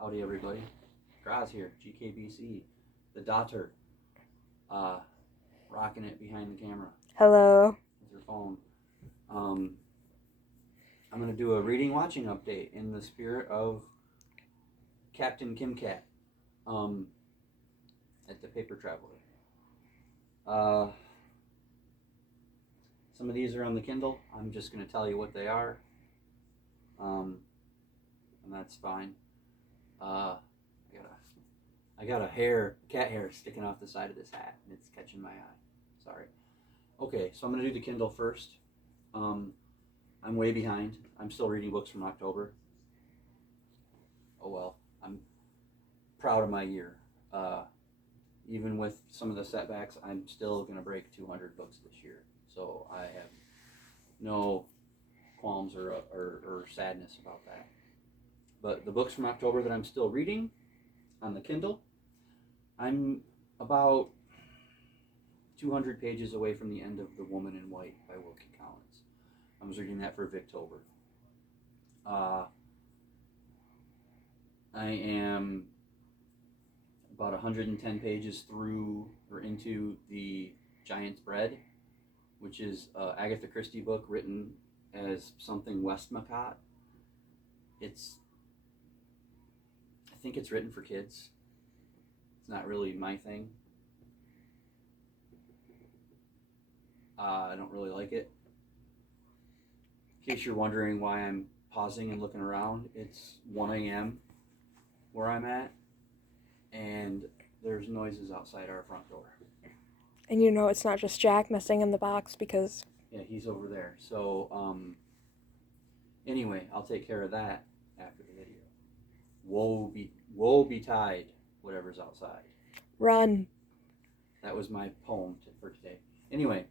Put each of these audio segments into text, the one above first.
Howdy, everybody. Graz here, GKBC, the daughter, rocking it behind the camera Hello. with her phone. I'm going to do a reading watching update in the spirit of Captain Kim Cat at the Paper Traveler. Some of these are on the Kindle. I'm just going to tell you what they are, and that's fine. I got a cat hair sticking off the side of this hat, and it's catching my eye. Sorry. Okay, so I'm going to do the Kindle first. I'm way behind. I'm still reading books from October. Oh well, I'm proud of my year. Even with some of the setbacks, I'm still going to break 200 books this year. So I have no qualms or sadness about that. But the books from October that I'm still reading on the Kindle, I'm about 200 pages away from the end of The Woman in White by Wilkie Collins. I was reading that for Victober. I am about 110 pages through or into The Giant's Bread, which is an Agatha Christie book written as something Westmacott. I think it's written for kids. It's not really my thing. I don't really like it. In case you're wondering why I'm pausing and looking around, it's 1 a.m. where I'm at, and there's noises outside our front door. And you know it's not just Jack messing in the box because... Yeah, he's over there. So, anyway, I'll take care of that after the video. Woe betide whatever's outside. Run. That was my poem for today. Anyway,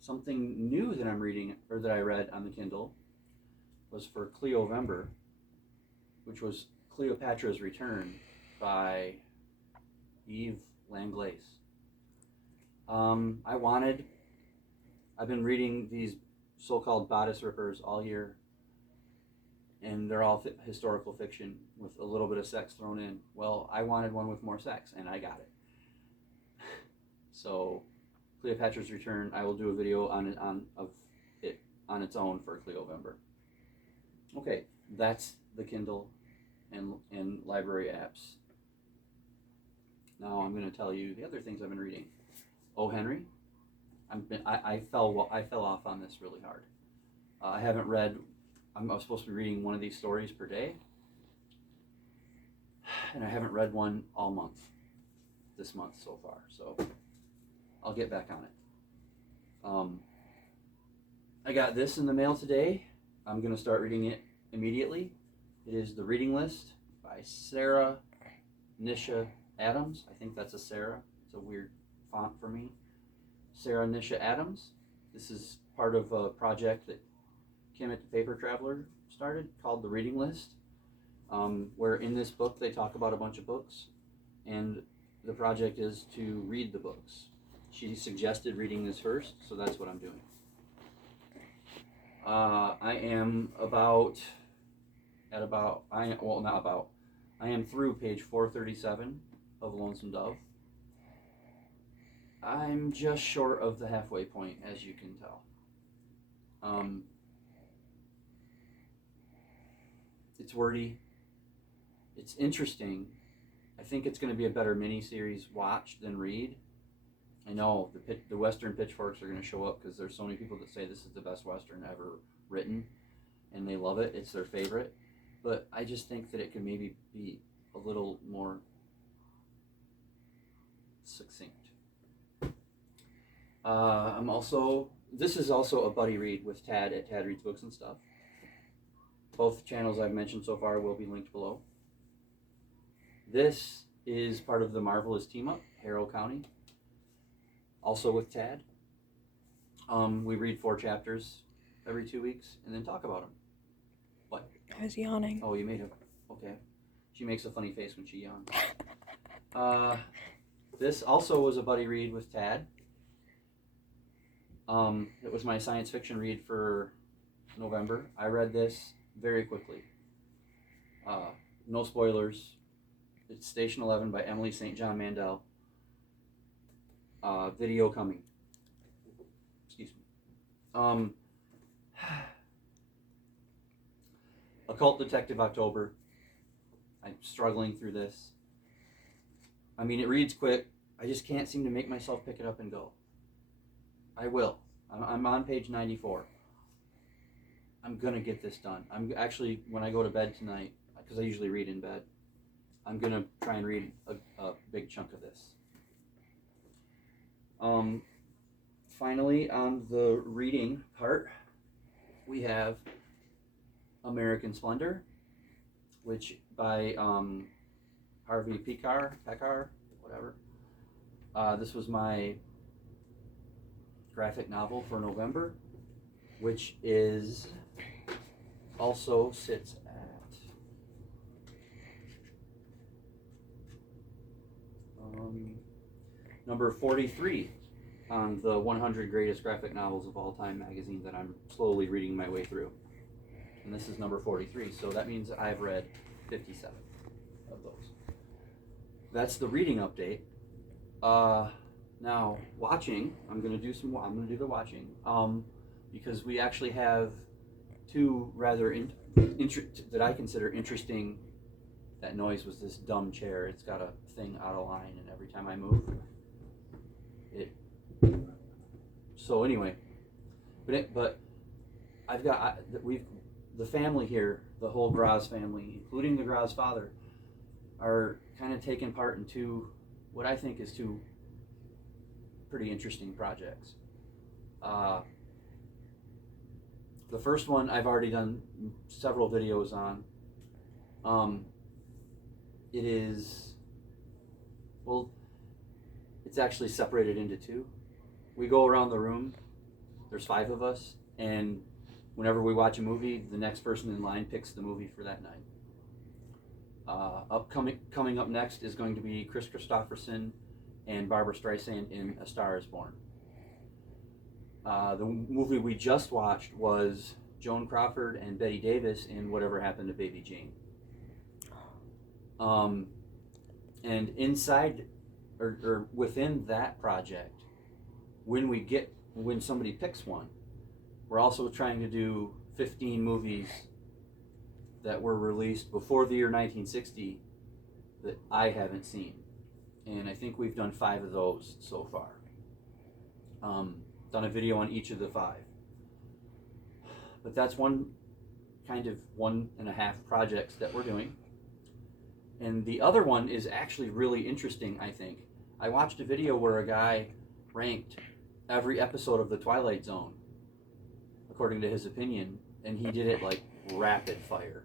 something new that I'm reading, or that I read on the Kindle, was for Cleovember, which was Cleopatra's Return by Eve Langlaise. I've been reading these so-called bodice rippers all year, and they're all historical fiction with a little bit of sex thrown in. Well, I wanted one with more sex, and I got it. So, Cleopatra's Return, I will do a video on it on its own for Cleovember. Okay, that's the Kindle and library apps. Now I'm going to tell you the other things I've been reading. O. Henry. I fell off on this really hard. I haven't read. I'm supposed to be reading one of these stories per day, and I haven't read one all month. This month so far, so I'll get back on it. I got this in the mail today. I'm going to start reading it immediately. It is The Reading List by Sarah Nisha Adams. I think that's a Sarah. It's a weird font for me. Sarah Nisha Adams. This is part of a project that Kim at the Paper Traveler started called The Reading List, where in this book they talk about a bunch of books, and the project is to read the books. She suggested reading this first, so that's what I'm doing. I am through page 437 of Lonesome Dove. I'm just short of the halfway point, as you can tell. It's wordy. It's interesting. I think it's going to be a better miniseries watch than read. I know the Western pitchforks are going to show up because there's so many people that say this is the best Western ever written, and they love it. It's their favorite. But I just think that it could maybe be a little more succinct. This is also a buddy read with Tad at Tad Reads Books and Stuff. Both channels I've mentioned so far will be linked below. This is part of the Marvelous Team Up, Harrow County, also with Tad. We read 4 chapters every 2 weeks and then talk about them. What? I was yawning. Oh, you made it. Okay. She makes a funny face when she yawns. This also was a buddy read with Tad. It was my science fiction read for November. I read this very quickly. No spoilers. It's Station 11 by Emily St. John Mandel. Video coming. Excuse me. Occult Detective October. I'm struggling through this. I mean, it reads quick. I just can't seem to make myself pick it up and go. I will. I'm on page 94. I'm going to get this done. I'm actually, when I go to bed tonight, because I usually read in bed, I'm going to try and read a big chunk of this. Finally, on the reading part, we have American Splendor, which by Harvey Pekar, whatever. This was my graphic novel for November, which is also sits at number 43 on the 100 greatest graphic novels of all time magazine that I'm slowly reading my way through. And this is number 43, so that means I've read 57 of those. That's the reading update. Now, watching, I'm gonna do the watching, because we actually have two rather that I consider interesting. That noise was this dumb chair. It's got a thing out of line, and every time I move, it. So anyway, but I've got the family here, the whole Graz family, including the Graz father, are kind of taking part in what I think is two pretty interesting projects. The first one I've already done several videos on. It is, well, it's actually separated into two. We go around the room, there's 5 of us, and whenever we watch a movie, the next person in line picks the movie for that night. Coming up next is going to be Chris Christopherson and Barbara Streisand in A Star Is Born. The movie we just watched was Joan Crawford and Bette Davis in Whatever Happened to Baby Jane. And inside or within that project, when somebody picks one, we're also trying to do 15 movies that were released before the year 1960 that I haven't seen. And I think we've done 5 of those so far. Done a video on each of the 5. But that's one and a half projects that we're doing. And the other one is actually really interesting, I think. I watched a video where a guy ranked every episode of The Twilight Zone, according to his opinion, and he did it like rapid fire.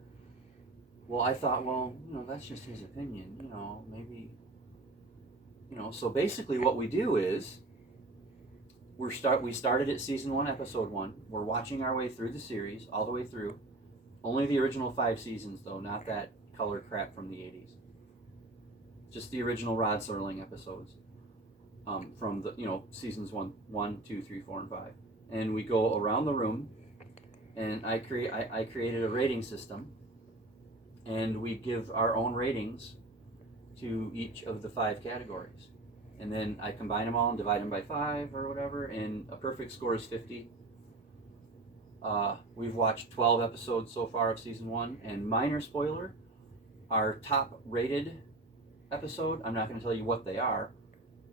Well, I thought, that's just his opinion, maybe, so basically what we do is we started at season 1, episode 1. We're watching our way through the series, all the way through. Only the original 5 seasons, though, not that color crap from the 80s. Just the original Rod Serling episodes from the seasons 1, 2, 3, 4, and 5. And we go around the room, and I created a rating system, and we give our own ratings to each of the 5 categories. And then I combine them all and divide them by 5 or whatever, and a perfect score is 50. We've watched 12 episodes so far of season 1, and minor spoiler, our top rated episode, I'm not going to tell you what they are,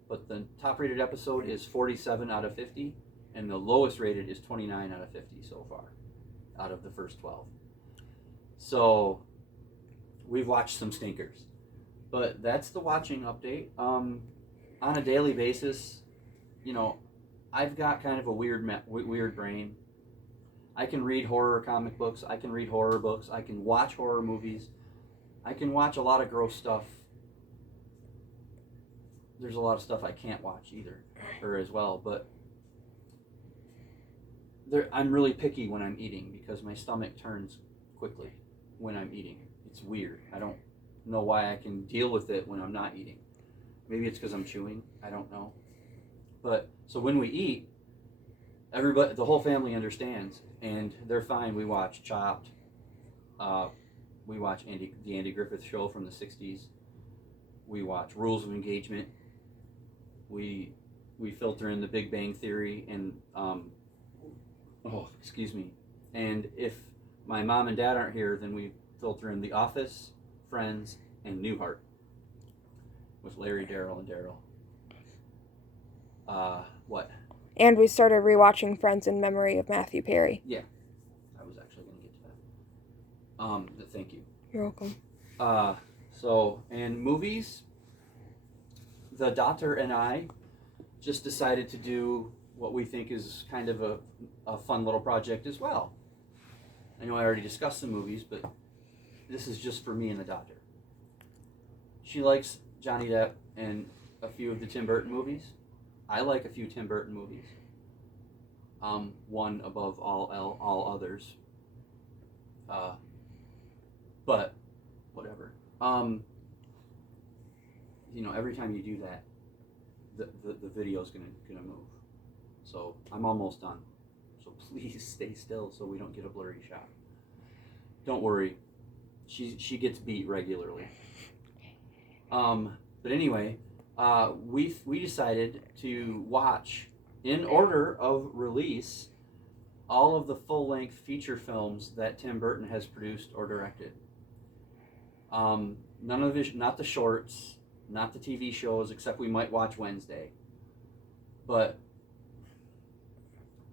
but the top rated episode is 47 out of 50, and the lowest rated is 29 out of 50 so far, out of the first 12. So we've watched some stinkers. But that's the watching update. On a daily basis, I've got kind of a weird brain. I can read horror comic books, I can read horror books, I can watch horror movies, I can watch a lot of gross stuff. There's a lot of stuff I can't watch either, or as well, but I'm really picky when I'm eating because my stomach turns quickly when I'm eating. It's weird. I don't know why I can deal with it when I'm not eating. Maybe it's because I'm chewing. I don't know. But so when we eat, everybody, the whole family understands, and they're fine. We watch Chopped. We watch the Andy Griffith Show from the '60s. We watch Rules of Engagement. We filter in The Big Bang Theory and And if my mom and dad aren't here, then we filter in The Office, Friends, and Newhart with Larry, Daryl, and Daryl. What? And we started rewatching Friends in memory of Matthew Perry. Yeah, I was actually going to get to that. Thank you. You're welcome. And movies, the daughter and I just decided to do what we think is kind of a fun little project as well. I know I already discussed the movies, but this is just for me and the daughter. She likes Johnny Depp and a few of the Tim Burton movies. I like a few Tim Burton movies. One above all others. But whatever. Every time you do that, the video's gonna move. So I'm almost done. So please stay still so we don't get a blurry shot. Don't worry. She gets beat regularly. But anyway, we decided to watch in order of release all of the full-length feature films that Tim Burton has produced or directed. None of it, not the shorts, not the TV shows, except we might watch Wednesday. But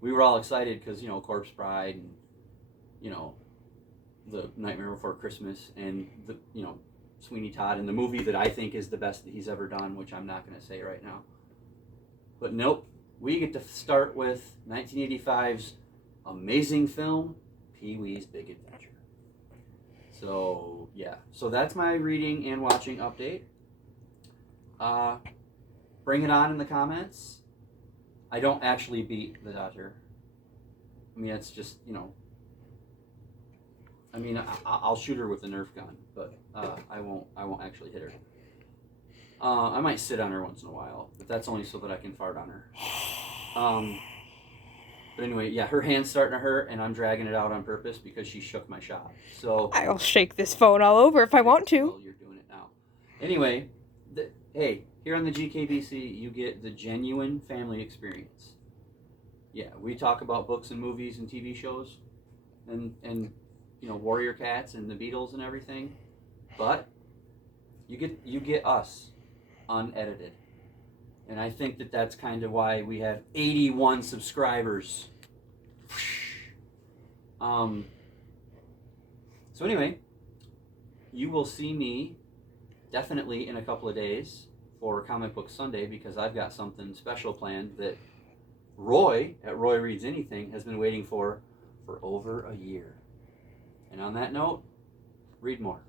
we were all excited because, Corpse Bride and, The Nightmare Before Christmas and, Sweeney Todd and the movie that I think is the best that he's ever done, which I'm not going to say right now. But nope, we get to start with 1985's amazing film, Pee-wee's Big Adventure. So, yeah. So that's my reading and watching update. Bring it on in the comments. I don't actually beat the daughter. I mean, it's just, I'll shoot her with a Nerf gun, but I won't actually hit her. I might sit on her once in a while, but that's only so that I can fart on her. But anyway, yeah, her hand's starting to hurt, and I'm dragging it out on purpose because she shook my shot. So I'll shake this phone all over if I want to. Well, you're doing it now. Anyway, hey, here on the GKBC, you get the genuine family experience. Yeah, we talk about books and movies and TV shows, and Warrior Cats and the Beatles and everything, but you get us unedited. And I think that's kind of why we have 81 subscribers. So anyway, you will see me definitely in a couple of days for Comic Book Sunday because I've got something special planned that Roy at Roy Reads Anything has been waiting for over a year. And on that note, read more.